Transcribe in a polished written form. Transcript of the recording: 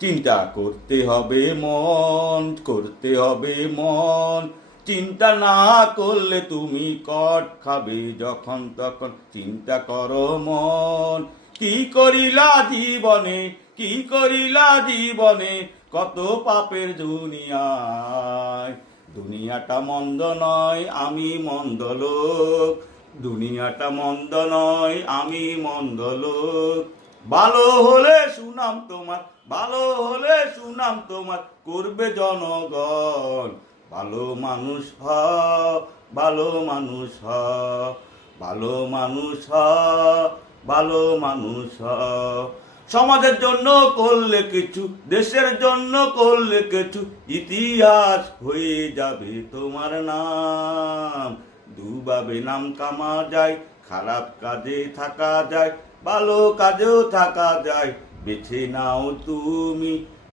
চিন্তা করতে হবে মন, করতে হবে মন। চিন্তা না করলে তুমি কট খাবে যখন তখন। চিন্তা করো মন। কি করিলা জীবনে, কি করিলা জীবনে, কত পাপের দুনিয়ায়। দুনিয়াটা মন্দ নয়, আমি মন্দ লোক। দুনিয়াটা মন্দ নয়, আমি মন্দ লোক। ভালো হলে সুনাম তোমার, ভালো হলে সুনাম তোমার করবে জনগণ। ভালো মানুষ হও, ভালো মানুষ হও, ভালো মানুষ হও, ভালো মানুষ হও। সমাজের জন্য করলে কিছু, দেশের জন্য করলে কিছু, ইতিহাস হয়ে যাবে তোমার নাম। দুভাবে নাম কামা যায়, খারাপ কাজে থাকা যায়, ভালো কাজেও থাকা যায়। বেছে নাও তুমি।